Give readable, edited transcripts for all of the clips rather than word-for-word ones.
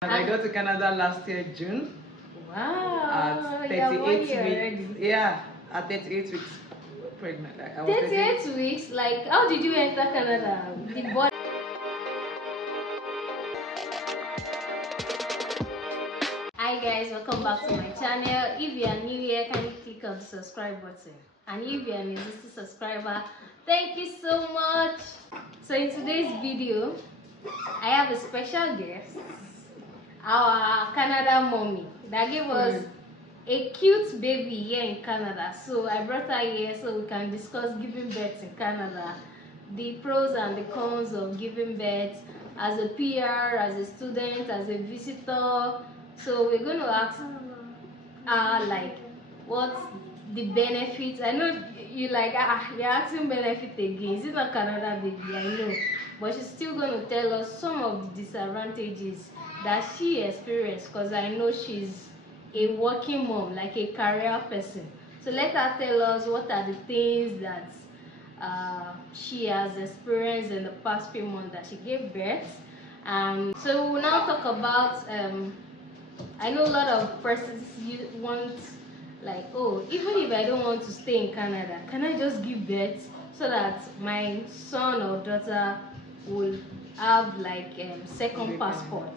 And I got to Canada last year, June. Wow. At 38 weeks. Yeah, at 38 weeks pregnant. Like, I was 38 weeks? Like, how did you enter Canada? The body. Hi guys, welcome back to my channel. If you are new here, kindly click on the subscribe button. And if you are an existing subscriber, thank you so much. So in today's video, I have a special guest, our Canada mommy that gave us a cute baby here in Canada. So I brought her here so we can discuss giving birth in Canada, the pros and the cons of giving birth as a PR, as a student, as a visitor. So we're going to ask like what's the benefits. I know you like you're asking benefit again. Is it not Canada baby? I know, but she's still going to tell us some of the disadvantages that she experienced, because I know she's a working mom, like a career person. So let her tell us what are the things that she has experienced in the past few months that she gave birth. So we'll now talk about I know a lot of persons want, like, oh, even if I don't want to stay in Canada, can I just give birth so that my son or daughter will have like second passport?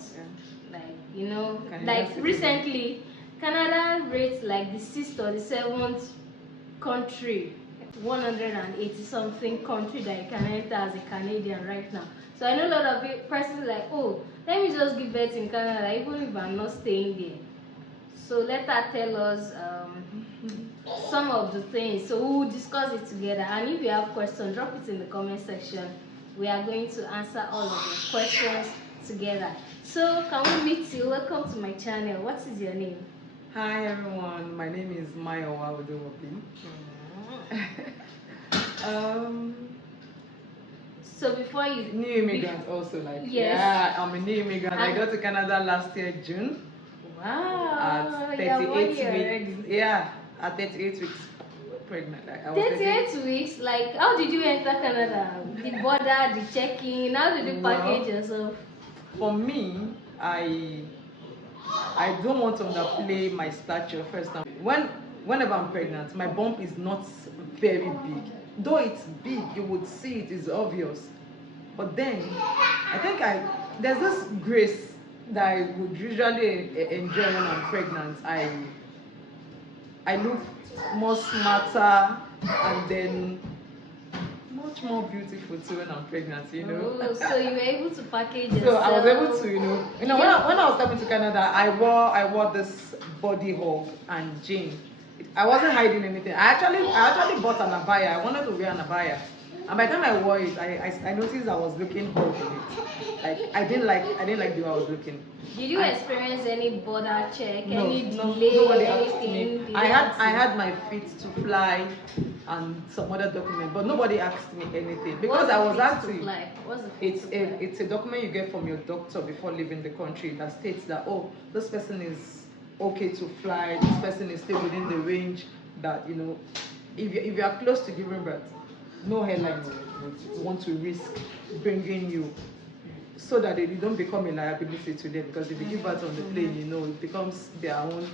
Like, you know, like recently Canada rates like the 6th or the 7th country, 180 something country that you can enter as a Canadian right now. So I know a lot of persons like, oh, let me just give birth in Canada even if I'm not staying there. So let her tell us some of the things. So we'll discuss it together. And if you have questions, drop it in the comment section. We are going to answer all of your questions together. So can we meet you? Welcome to my channel. What is your name? Hi everyone, my name is Mayo Wabudowopi. So before you... New immigrant also, like, yes. Yeah, I'm a new immigrant. I got to Canada last year, June. Wow. At 38 weeks. Yeah, at 38 weeks pregnant. Like, I was 38 weeks? Like, how did you enter Canada? The border, the check-in, how did you package yourself? For me, I don't want to underplay my stature first time. Whenever I'm pregnant, my bump is not very big. Though it's big, you would see it is obvious. But then, I think there's this grace that I would usually enjoy when I'm pregnant. I look more smarter and then much more beautiful too when I'm pregnant, you know. Oh, so you were able to package yourself. So I was able to, when I was coming to Canada, I wore this body hug and jean. I wasn't hiding anything. I actually bought an abaya. I wanted to wear an abaya, and by the time I wore it, I noticed I was looking hot in it. Like I didn't like the way I was looking. Did you experience any border check, no, any no, delay, nobody asked anything? me. I had my feet to fly and some other document, but nobody asked me anything because I was active. It's a document you get from your doctor before leaving the country that states that, oh, this person is okay to fly, this person is still within the range that, if you are close to giving birth, no airline would want to risk bringing you so that you don't become a liability to them, because if you give birth on the plane, it becomes their own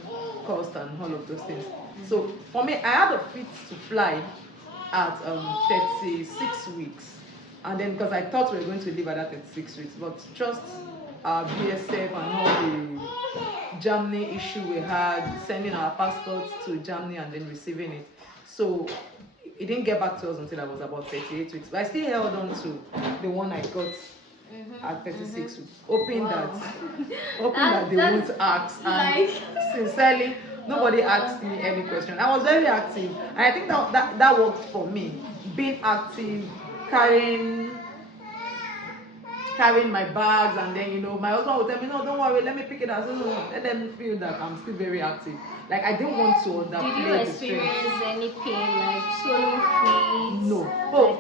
cost and all of those things. So for me, I had a fit to fly at 36 weeks, and then because I thought we were going to leave at that 36 weeks, but just our BSF and all the Germany issue we had, sending our passports to Germany and then receiving it, so it didn't get back to us until I was about 38 weeks. But I still held on to the one I got at 36 weeks, hoping that they won't ask. And sincerely, nobody asked me any question. I was very active, and I think that worked for me. Being active, carrying my bags, and then my husband would tell me, no, don't worry, let me pick it up. No, let them feel that I'm still very active. Like I didn't want to underplay. Did you experience any pain, like swollen feet? No. Oh,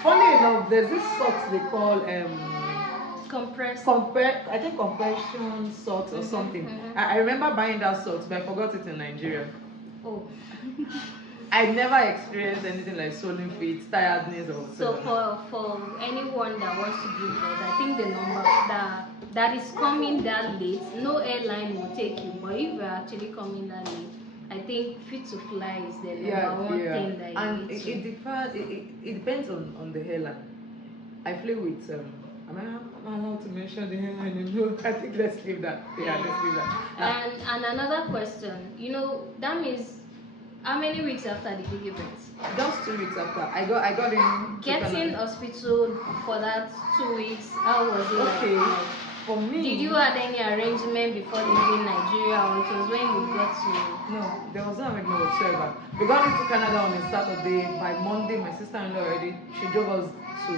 funny enough, there's this socks they call I think compression socks or something. I remember buying that socks, but I forgot it in Nigeria. Oh. I never experienced anything like swollen feet, tiredness, or so for anyone that wants to give birth, I think that is coming that late, no airline will take you. But if you're actually coming that late, I think fit to fly is the number one thing that you need to. It depends on the airline. I flew with am I allowed to mention the airline? No, I think let's leave that. Yeah, let's leave that. And another question, you know, that means how many weeks after the gig event? Just 2 weeks after. I got in. Getting hospital for that 2 weeks, how was it? Okay. Like? For me. Did you have any arrangement before leaving Nigeria, or it was when you got to? No, there was no arrangement whatsoever. We got into Canada on a Saturday. By Monday, my sister-in-law already, she drove us to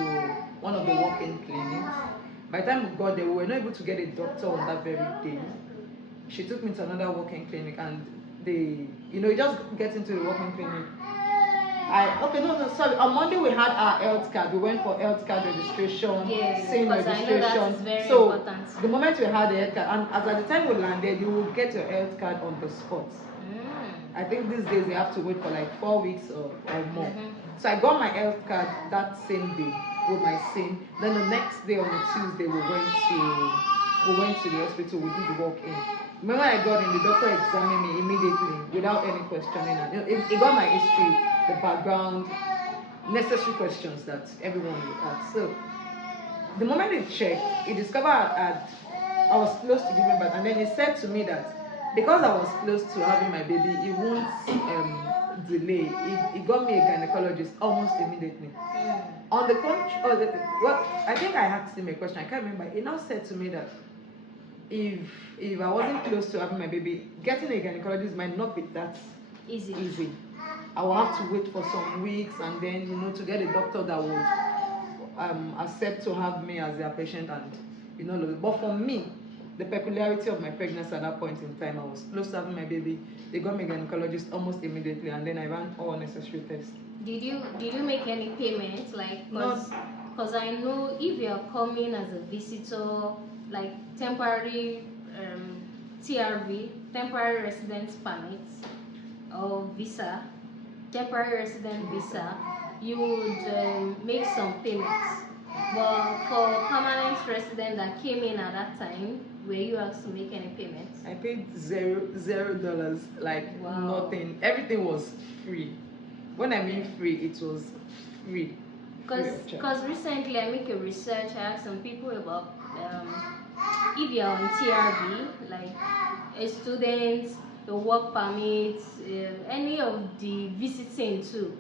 one of the walk-in clinics. By the time we got there, we were not able to get a doctor on that very day. She took me to another walk-in clinic, and you just get into the walk-in clinic. Sorry. On Monday we had our health card. We went for health card registration, SIN registration. So important. The moment we had the health card, and as at the time we landed, you will get your health card on the spot. I think these days they have to wait for like 4 weeks or more. So I got my health card that same day with my SIN. Then the next day on a Tuesday we went to the hospital. We did the walk-in. When I got in, the doctor examined me immediately without any questioning. He got my history, the background, necessary questions that everyone would ask. So the moment he checked, he discovered I was close to giving birth, and then he said to me that because I was close to having my baby, he won't delay. He got me a gynecologist almost immediately. On the contrary, I think I asked him a question. I can't remember. He now said to me that if I wasn't close to having my baby, getting a gynecologist might not be that easy. I will have to wait for some weeks, and then to get a doctor that would accept to have me as their patient, and But for me, the peculiarity of my pregnancy at that point in time, I was close to having my baby. They got me a gynecologist almost immediately, and then I ran all necessary tests. Did you make any payments? Because I know if you are coming as a visitor, like temporary TRV, temporary residence permits, or visa, temporary resident visa, you would make some payments. But for permanent resident that came in at that time, were you asked to make any payments? I paid $0, nothing. Everything was free. When I mean free, it was free. Because recently I make a research, I asked some people about if you're on TRV, like a student, the work permit, any of the visiting too,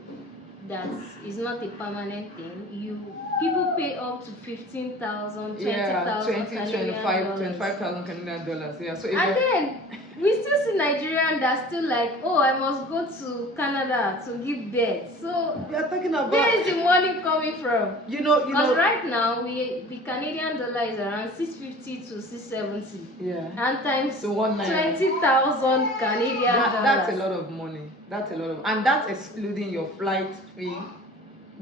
that is not a permanent thing. People pay up to 15,000, 20,000, 25,000 Canadian dollars. Yeah. So then we still see Nigerians that still like, oh, I must go to Canada to give birth. So we are talking about where is the money coming from? Because right now the Canadian dollar is around 650 to 670. Yeah. And times 20,000 Canadian dollars. That's a lot of money. And that's excluding your flight fee.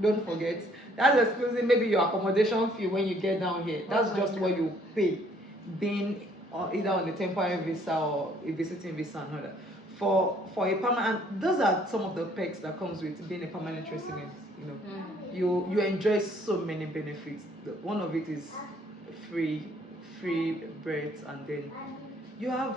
Don't forget. That's excluding maybe your accommodation fee when you get down here. That's just what you pay, being either on a temporary visa or a visiting visa and all that. For a permanent, those are some of the perks that comes with being a permanent resident. You enjoy so many benefits. One of it is free breaths, and then you have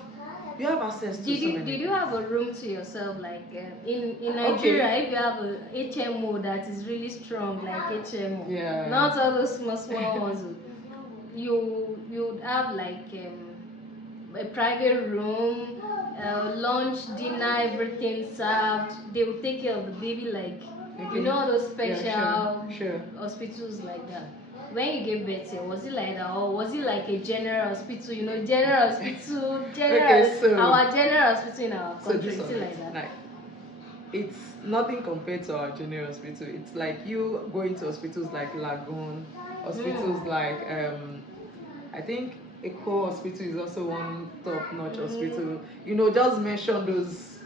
access to Did you have a room to yourself, like in Nigeria? If you have a HMO that is really strong, like HMO, not all those small ones, you would have like a private room, lunch, dinner, everything served. They will take care of the baby, like all those special hospitals like that. When you gave birth, was it like that, or was it like a general hospital? General hospital, our general hospital in our country, is it like that? It's nothing compared to our general hospital. It's like you going to hospitals like Lagoon, hospitals like I think Eco Hospital is also one top-notch hospital. Just mention those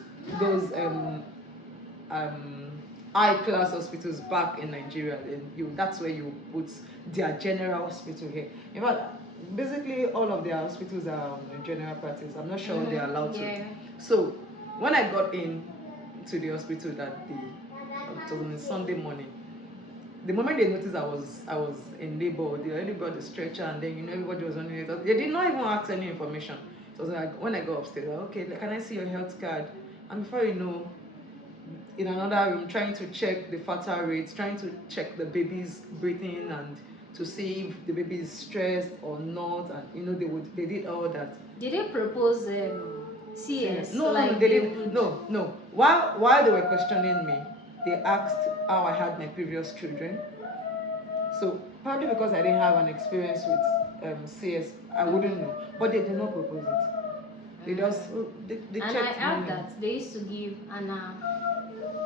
high-class hospitals back in Nigeria. Then that's where you put their general hospital here. In fact, basically all of their hospitals are on general practice. I'm not sure they're allowed to. So when I got in to the hospital that day, it was on a Sunday morning, the moment they noticed I was in labor, they already brought the stretcher, and then everybody was on it. They did not even ask any information. So I was like, when I go upstairs, like, okay, can I see your health card? And before you know, in another room, trying to check the fatal rates, trying to check the baby's breathing, and to see if the baby is stressed or not, and they did all that. Did they propose CS? No, like no, they didn't. No. While they were questioning me, they asked how I had my previous children. So probably because I didn't have an experience with CS, I wouldn't know. But they did not propose it. They just they and checked. And I heard that they used to give an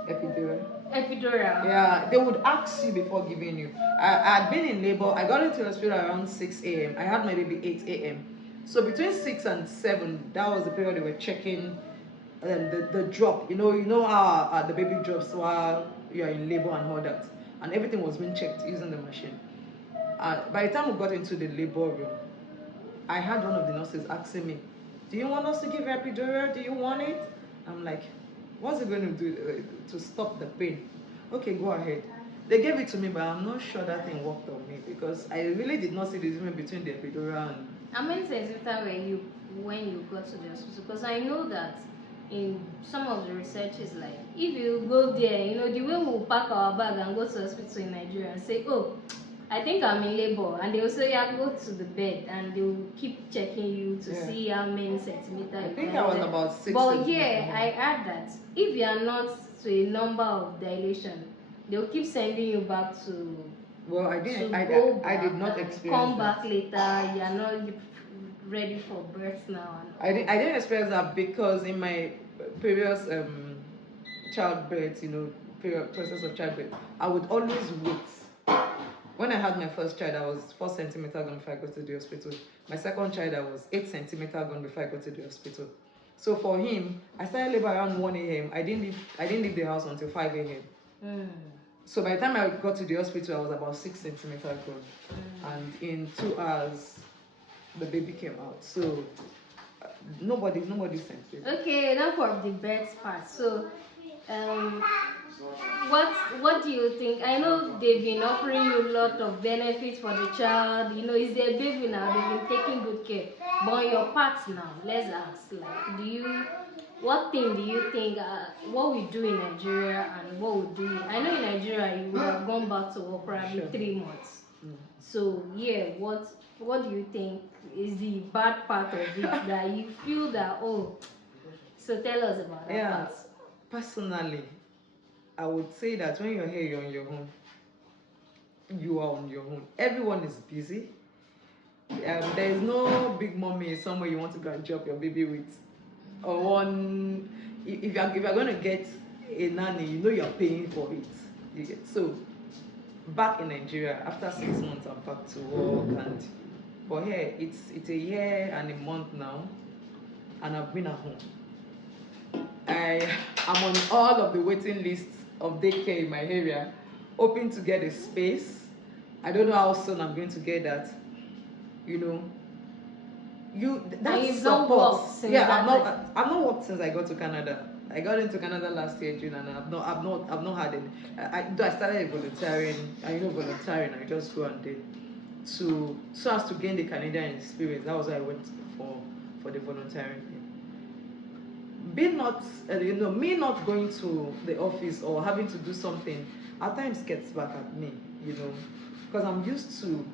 epidural. Epidural. Yeah, they would ask you before giving you. I had been in labor. I got into hospital around 6 a.m. I had my baby 8 a.m. So between 6 and 7, that was the period they were checking the drop. You know how the baby drops while you are in labor and all that, and everything was being checked using the machine. By the time we got into the labor room, I had one of the nurses asking me, "Do you want us to give epidural? Do you want it?" I'm like, "What's it going to do to stop the pain?" "Okay, go ahead." They gave it to me, but I'm not sure that thing worked on me because I really did not see the difference between the epidural and. How many centimeters were you when you got to the hospital? Because I know that in some of the research is like, if you go there, the way we pack our bag and go to hospital in Nigeria and say, "Oh, I think I'm in labor," and they will say, "Yeah, go to the bed," and they will keep checking you to see how many centimeters. I think I was about 6. But yeah, I add that if you are not to a number of dilation, they will keep sending you back to. Well, I didn't. I did not experience. Come back later. You are not ready for birth now. I didn't experience that because in my previous childbirth, process of childbirth, I would always wait. When I had my first child, I was 4 centimeters gone before I got to the hospital. My second child, I was 8 centimeters gone before I got to the hospital. So for him, I started labor around 1 a.m. I didn't leave the house until 5 a.m. So by the time I got to the hospital, I was about 6 centimeters gone. And in 2 hours, the baby came out. So nobody sent it. Okay, now for the birth part. So what do you think? I know they've been offering you a lot of benefits for the child. Is their baby now? They've been taking good care. But on your part now, let's ask, what thing do you think, what we do in Nigeria and what we do? I know in Nigeria you would have gone back to work probably 3 months. So yeah, what do you think is the bad part of it that you feel that, so tell us about that part. Personally, I would say that when you're here, you're on your own. You are on your own. Everyone is busy. There is no big mommy somewhere you want to go and drop your baby with. Or one, if you're going to get a nanny, you're paying for it. So back in Nigeria, after 6 months, I'm back to work, but here it's a year and a month now, and I've been at home. I'm on all of the waiting lists of daycare in my area, hoping to get a space. I don't know how soon I'm going to get that. That support. I've not worked since I got to Canada. I got into Canada last year June, and I've not had it. I started volunteering. Volunteering. I just go and did so as to gain the Canadian experience. That was why I went for the volunteering. Me not going to the office or having to do something at times gets back at me. Because I'm used to.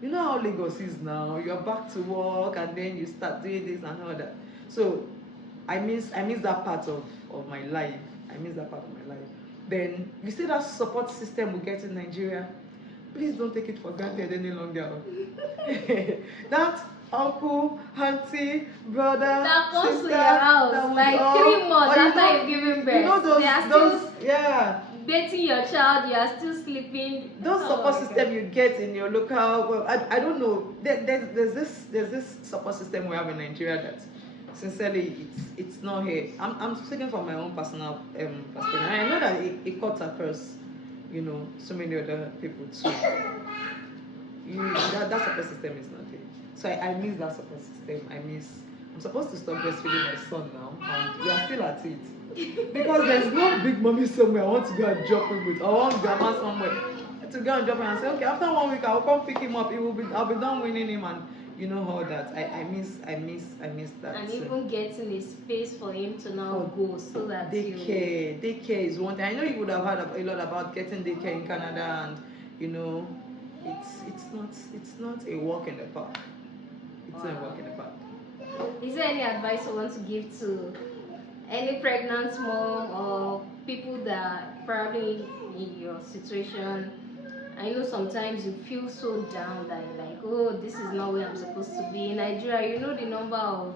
You know how Lagos is now. You're back to work and then you start doing this and all that. So I miss that part of my life. Then you see that support system we get in Nigeria. Please don't take it for granted any longer. That uncle, auntie, brother, that comes sister, to your house like 3 months after you've given birth. Those bathing your child, you are still sleeping. Those support system you get in your local, I don't know. There's this support system we have in Nigeria that, sincerely, it's not here. I'm speaking from my own personal perspective. And I know that it cuts across, so many other people too. That support system is not here. So I miss that support system. I'm supposed to stop breastfeeding my son now, and we are still at it. Because there's no big mommy somewhere I want to go and drop him with, or one grandma somewhere. to go and drop him and say, okay, after 1 week I'll come pick him up. I'll be done winning him, and you know all that. I miss that. And even getting a space for him to now go, so that daycare is one thing. I know you would have heard a lot about getting daycare in Canada, and you know, it's not a walk in the park. It's not a walk in the park. Is there any advice you want to give to any pregnant mom or people that probably in your situation? I know sometimes you feel so down that you're like, oh, this is not where I'm supposed to be. In Nigeria, you know the number of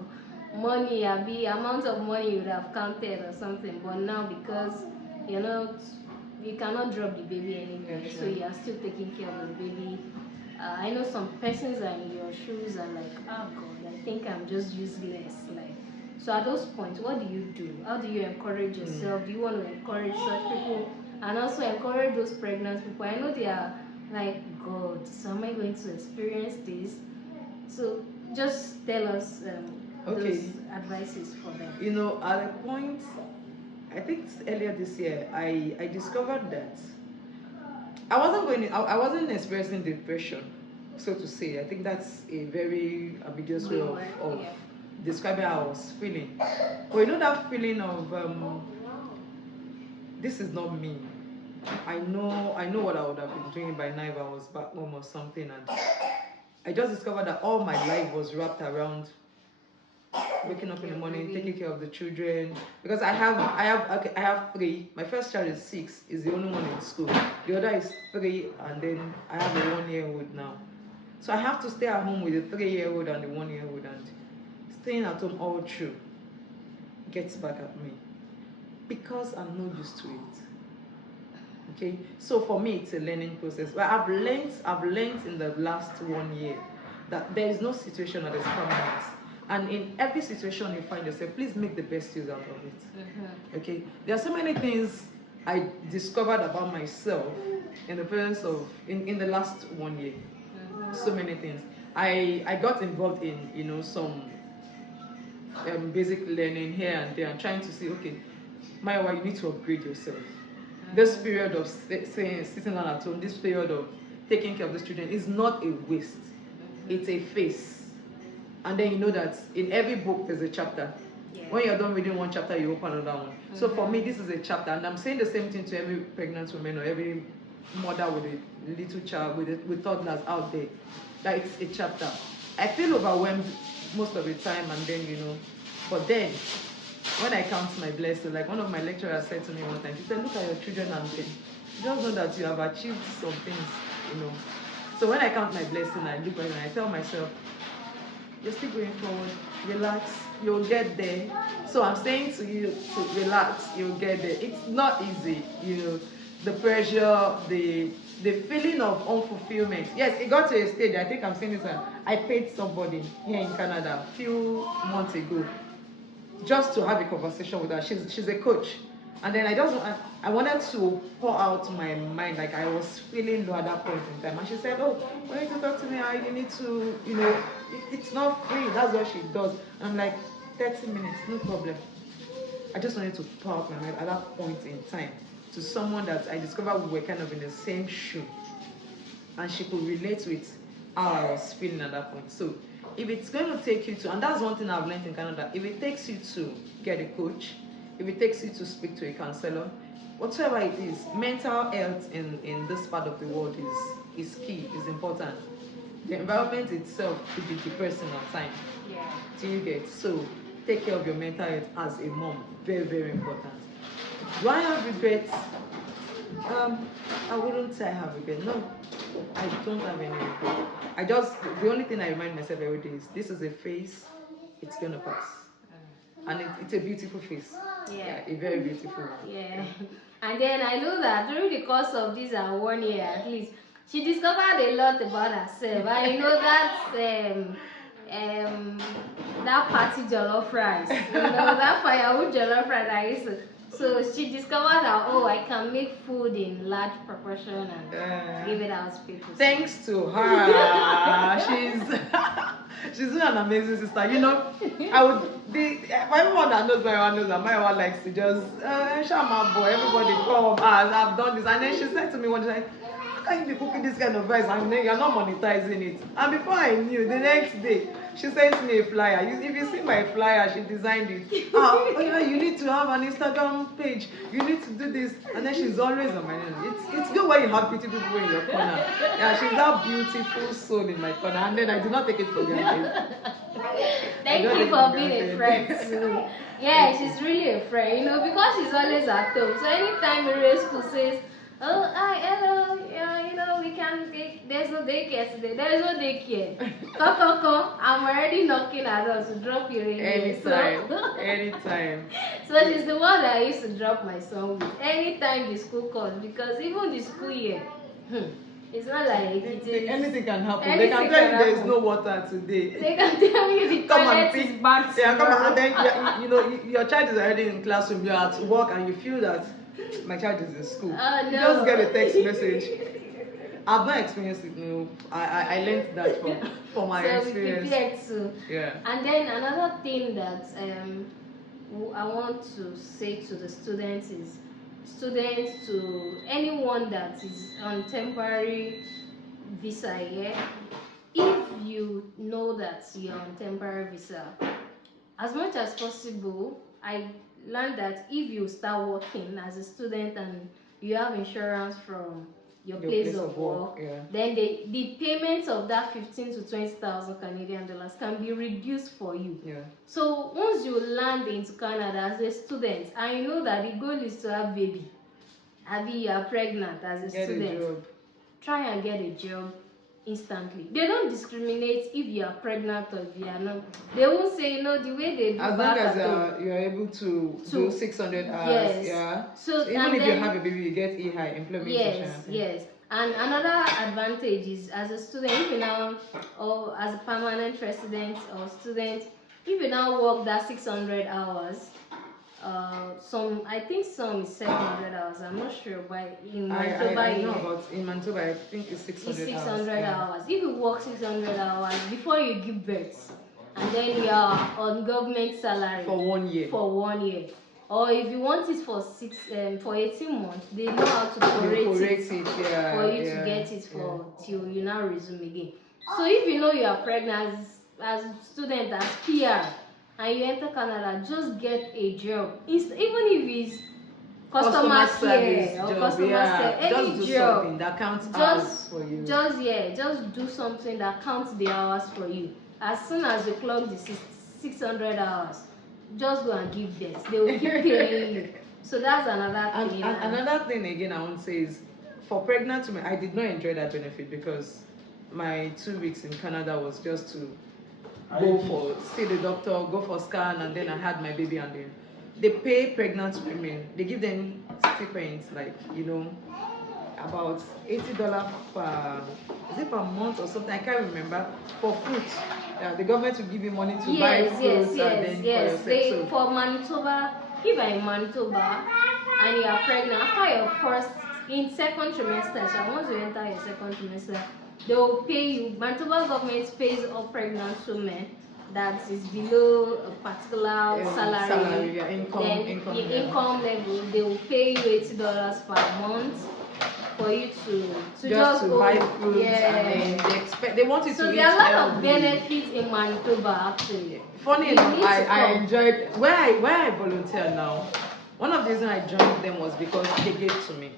money, the amount of money you would have counted or something, but now because you cannot drop the baby anywhere, so you are still taking care of the baby. I know some persons are in your shoes and like, oh God, I think I'm just useless. Like, so at those points, what do you do? How do you encourage yourself? Do you want to encourage such people and also encourage those pregnant people? I know they are like, God, so am I going to experience this? So just tell us those advices for them. You know, at a point, I think earlier this year, I discovered that I wasn't experiencing depression, so to say. I think that's a very ambiguous way of describing how I was feeling. But you know that feeling of this is not me. I know what I would have been doing by now if I was back home or something, and I just discovered that all my life was wrapped around waking up in the morning, taking care of the children, because I have 3. My first child is 6, is the only one in school. The other is 3, and then I have a 1-year-old now. So I have to stay at home with the 3-year-old and the 1-year-old, and staying at home all through gets back at me because I'm not used to it. Okay, so for me it's a learning process. But I've learned in the last 1 year that there is no situation that is permanent. And in every situation you find yourself, please make the best use out of it. Okay, there are so many things I discovered about myself in the presence of in the last 1 year. So many things. I got involved in some basic learning here and there, and trying to see, okay, Maiwa, you need to upgrade yourself. This period of sitting down at home, this period of taking care of the children is not a waste. It's a phase. And then you know that in every book there's a chapter. When you're done reading one chapter, you open another one. So for me, this is a chapter, and I'm saying the same thing to every pregnant woman or every mother with a little child, with toddlers out there, that it's a chapter. I feel overwhelmed most of the time, and then but then when I count my blessings, like one of my lecturers said to me one time, she said, look at your children and think, just know that you have achieved some things, So when I count my blessing, I look back and I tell myself, you're still going forward, relax, you'll get there. So I'm saying to you to relax, you'll get there. It's not easy, the pressure, the feeling of unfulfillment. Yes, it got to a stage, I think I'm saying this, I paid somebody here in Canada a few months ago just to have a conversation with her. She's a coach. And then I wanted to pour out my mind, like I was feeling low at that point in time. And she said, oh, when you talk to me, you need to, it's not free. That's what she does. And I'm like, 30 minutes, no problem. I just wanted to pour out my mind at that point in time to someone that I discovered we were kind of in the same shoe. And she could relate with how I was feeling at that point. So if it's going to take you to, and that's one thing I've learned in Canada, if it takes you to get a coach, if it takes you to speak to a counselor, whatever it is, mental health in this part of the world is key, is important. The environment itself could be depressing at times. Yeah. Till you get. So take care of your mental health as a mom. Very, very important. Do I have regrets? I wouldn't say I have regrets. No, I don't have any regrets. The only thing I remind myself every day is this is a phase, it's gonna pass. And it's a beautiful face. Yeah, a very beautiful one. Yeah. And then I know that during the course of this 1 year at least, she discovered a lot about herself. And that party jollof rice, that firewood jollof rice I used to. So she discovered that, I can make food in large proportion and give it out to people. Thanks to her. She's an amazing sister. Everyone that knows my one knows that my one likes to just, Shama boy, everybody come, I've done this. And then she said to me one day, can you be cooking this kind of rice and then you're not monetizing it? And before I knew, the next day, she sent me a flyer. If you see my flyer, she designed it. Oh yeah, you need to have an Instagram page. You need to do this. And then she's always on my name. It's good when you have beauty people in your corner. Yeah, she's that beautiful soul in my corner. And then I do not take it for granted. Thank you for being a friend too. Yeah, she's really a friend, you know, because she's always at home. So anytime Miriam school says, oh, hi, hello, yeah, you know, we can take, there's no daycare today. There is no daycare. Come. I'm already knocking at us to drop you in Anytime. So, anytime. So she's the one that I used to drop my son with anytime the school calls, because even the school year, it's not like it is. Anything can happen. They can tell you there is no water today. They can tell you the toilet is bad. Yeah, come on, and then you know your child is already in classroom. You're at work and you feel that my child is in school. No. You just get a text message. I've not experienced it. No, I learned that from my experience. So we prepared to. Yeah. And then another thing that I want to say to the students is, to anyone that is on temporary visa here, if you know that you're on temporary visa, as much as possible, I learned that if you start working as a student and you have insurance from your place of work, yeah, then the payments of that 15 to 20,000 Canadian dollars can be reduced for you. Yeah. So once you land into Canada as a student and you know that the goal is to have baby, you are pregnant as a student, try and get a job instantly. They don't discriminate if you are pregnant or if you are not. They won't say, you know, the way they do as long as you are able to do 600 hours. Yes. Yeah. So even if you have a baby, you get EHI, employment insurance. Yes. And another advantage is, as a student, if you now, or as a permanent resident or student, if you now work that 600 hours, I think some is 700 hours. I'm not sure, but in Manitoba, I know, but in Manitoba, I think it's 600 hours. If you work 600 hours before you give birth, and then you are on government salary for 1 year. Or if you want it for 18 months, they know how to correct it for you to get it till you now resume again. So if you know you are pregnant as a student, as PR, and you enter Canada, just get a job. Even if it's customer service or customer service, any just do job something that counts hours for you. Just do something that counts the hours for you. As soon as you clock the 600 hours, just go and give birth. They will keep paying you. So that's another thing. And another thing again I want to say is, for pregnant women, I did not enjoy that benefit because my 2 weeks in Canada was just to see the doctor, go for scan, and then I had my baby. And then they pay pregnant women. They give them stipends, like, you know, about $80 per month or something. I can't remember, for fruit. Yeah, the government will give you money to buy fruits for Manitoba, if you're in Manitoba and you are pregnant after your first, in second trimester, so once you enter your second trimester, they will pay you. Manitoba government pays all pregnant women that is below a particular salary, income level. They will pay you $80 per month for you to just buy fruits, and then they want you to eat. So there are a lot of benefits in Manitoba actually. Funny enough, I enjoyed where I volunteer now. One of the reasons I joined them was because they gave to me.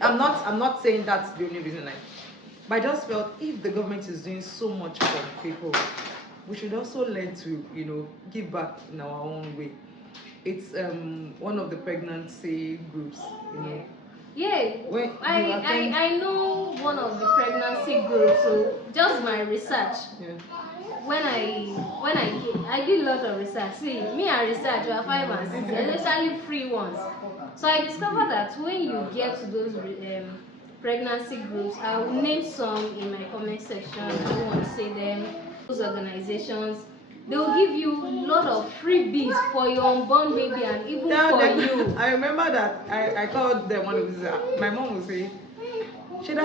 I'm not saying that's the only reason but I just felt if the government is doing so much for people, we should also learn to, you know, give back in our own way. It's one of the pregnancy groups, you know. Yeah, I know one of the pregnancy groups. So just my research. Yeah. When I did a lot of research. See, me and research were 5 and 6, especially free ones. So I discovered that when you get to those pregnancy groups, I will name some in my comment section. I don't want to say them. Those organizations, they will give you a lot of freebies for your unborn baby and even for you. I remember that I called them one of these. My mom would say, they give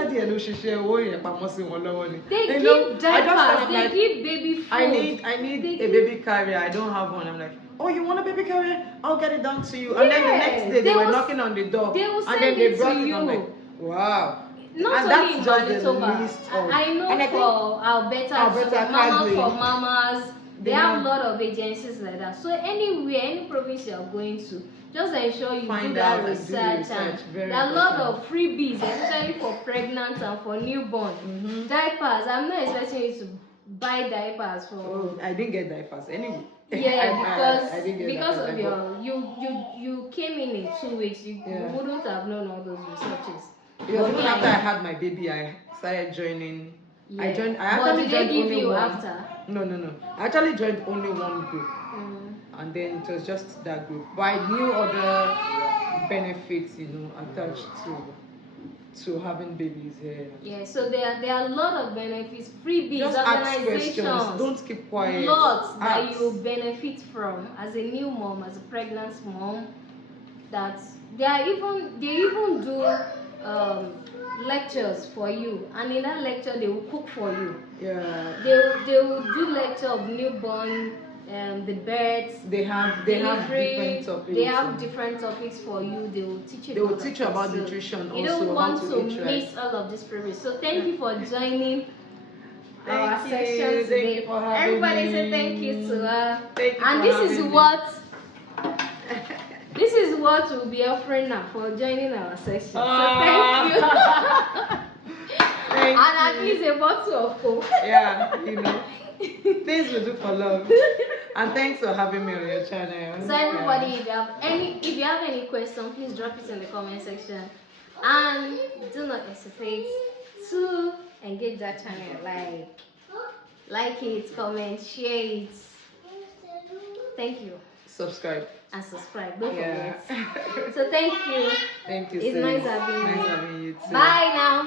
diapers, they give baby food. I need a baby carrier. I don't have one. I'm like, oh, you want a baby carrier? I'll get it done to you. And then the next day they were knocking on the door, and then they brought it. I'm like, wow. Not and only that's in just the Manitoba. list of. I know and I think for Alberta, Mama for Mamas, they have a lot of agencies like that. So anywhere, any province you are going to, just ensure you do that research. And there are a lot of freebies, especially for pregnant and for newborn. Diapers. I'm not expecting you to buy diapers for. Oh, I didn't get diapers anyway. Yeah, I didn't get because diapers, of your you came in 2 weeks. You wouldn't have known all those researches. Because even after I had my baby, I started joining. Yeah. I actually joined only one. After? No. I actually joined only one group. And then it was just that group. But I knew other benefits, attached to having babies here. Yeah, so there are a lot of benefits, freebies, just organizations. Ask questions. Don't keep quiet. Lots that you benefit from as a new mom, as a pregnant mom. That they even do lectures for you, and in that lecture they will cook for you. Yeah. They will do lecture of newborn, the births. They have different topics. They have different topics for you. They will teach you. They will teach you about nutrition. You don't want to miss all of this privilege. So thank you for joining our section today. Everybody say thank you to her. And this is what we'll be offering now for joining our section. So thank you. And at least a bottle of Coke. Yeah, things we do for love. And thanks for having me on your channel. So everybody, if you have any questions, please drop it in the comment section. And do not hesitate to engage that channel. Like it, comment, share it. Thank you. Subscribe. And subscribe. Don't forget. So thank you. Thank you. It's nice having you. Nice having you too. Bye now.